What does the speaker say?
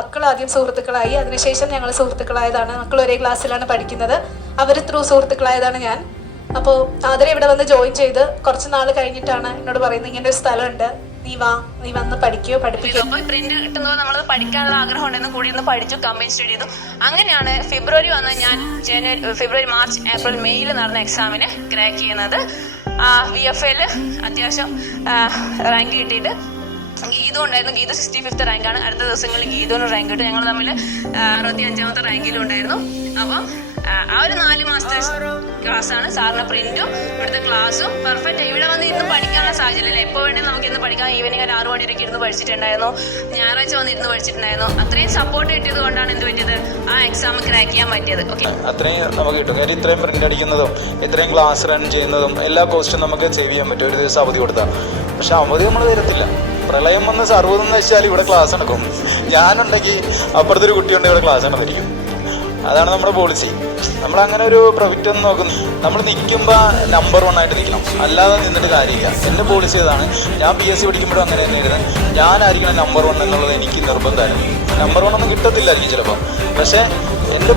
മക്കൾ ആദ്യം സുഹൃത്തുക്കളായി, അതിനുശേഷം ഞങ്ങൾ സുഹൃത്തുക്കളായതാണ്. മക്കൾ ഒരേ ക്ലാസ്സിലാണ് പഠിക്കുന്നത്. അവർ ത്രൂ സുഹൃത്തുക്കളായതാണ് ഞാൻ. അപ്പോൾ ആദര ഇവിടെ വന്ന് ജോയിൻ ചെയ്ത് കുറച്ച് നാൾ കഴിഞ്ഞിട്ടാണ് എന്നോട് പറയുന്നത് ഇങ്ങനെ ഒരു സ്ഥലമുണ്ട്, നീ വന്ന് പഠിക്കുകയോ പഠിപ്പിക്കുകയോ. അപ്പോൾ പ്രിന്റ് കിട്ടുമ്പോൾ നമ്മൾ പഠിക്കാനുള്ള ആഗ്രഹം ഉണ്ടെന്ന് കൂടി ഒന്ന് പഠിച്ചു, കമ്പൈൻ സ്റ്റഡി ചെയ്തു. അങ്ങനെയാണ് ഫെബ്രുവരി വന്ന് ഞാൻ ഫെബ്രുവരി, മാർച്ച്, ഏപ്രിൽ, മെയ്യിൽ നടന്ന എക്സാമിന് ക്രാക്ക് ചെയ്യുന്നത്. VFA അത്യാവശ്യം റാങ്ക് കിട്ടിയിട്ട് ഗീതു ഉണ്ടായിരുന്നു. ഗീതു 65th റാങ്കാണ്. അടുത്ത ദിവസങ്ങളിൽ ഗീതുവിന് റാങ്ക് കിട്ടും. ഞങ്ങൾ തമ്മിൽ 65ാമത്തെ റാങ്കിലും ഉണ്ടായിരുന്നു. അപ്പം ആ ഒരു 4 മാസത്തെ ക്ലാസ്സാണ്. സാറിന് പ്രിന്റും ഇവിടുത്തെ ക്ലാസ്സും പെർഫെക്റ്റ്. ഇവിടെ വന്ന് ഇരുന്ന് പഠിക്കാനുള്ള സാഹചര്യം എപ്പോൾ വേണമെങ്കിൽ നമുക്ക് ഇന്ന് പഠിക്കാം. ഈവനിങ് ഒരു 6 മണിവരെയൊക്കെ ഇരുന്ന് പഠിച്ചിട്ടുണ്ടായിരുന്നു. ഞായറാഴ്ച വന്ന് ഇരുന്ന് പഠിച്ചിട്ടുണ്ടായിരുന്നു. അത്രയും സപ്പോർട്ട് കിട്ടിയത് കൊണ്ടാണ് എന്ത് പറ്റിയത്, ആ എക്സാം ക്രാക്ക് ചെയ്യാൻ പറ്റിയത്. ഓക്കെ, അത്രയും നമുക്ക് കിട്ടും. കാര്യം ഇത്രയും പ്രിന്റ് അടിക്കുന്നതും ഇത്രയും ക്ലാസ് റൺ ചെയ്യുന്നതും എല്ലാ കോസ്റ്റും നമുക്ക് സേവ് ചെയ്യാൻ പറ്റും ഒരു ദിവസം അവധി കൊടുത്താൽ. പക്ഷെ അവധി നമ്മൾ തരത്തില്ല. പ്രളയം വന്ന് സർവ്വതെന്ന് വെച്ചാൽ ഇവിടെ ക്ലാസ് നടക്കും. ഞാനുണ്ടെങ്കിൽ അപ്പുറത്തൊരു കുട്ടിയുണ്ടെങ്കിൽ ഇവിടെ ക്ലാസ് നടന്നിരിക്കും. അതാണ് നമ്മുടെ പോളിസി. നമ്മളങ്ങനെ ഒരു പ്രൊഫിറ്റ് ഒന്നും നോക്കുന്നു. നമ്മൾ നിൽക്കുമ്പോൾ നമ്പർ 1 ആയിട്ട് നിൽക്കണം, അല്ലാതെ നിന്നിട്ട് കാര്യമില്ല. എൻ്റെ പോളിസി അതാണ്. ഞാൻ PSC പഠിക്കുമ്പോഴും അങ്ങനെ തന്നെയായിരുന്നു. ഞാനായിരിക്കണം നമ്പർ 1 എന്നുള്ളത് എനിക്ക് നിർബന്ധമായിരുന്നു. നമ്പർ 1 ഒന്നും കിട്ടത്തില്ലായിരിക്കും ചിലപ്പോൾ, പക്ഷേ എൻ്റെ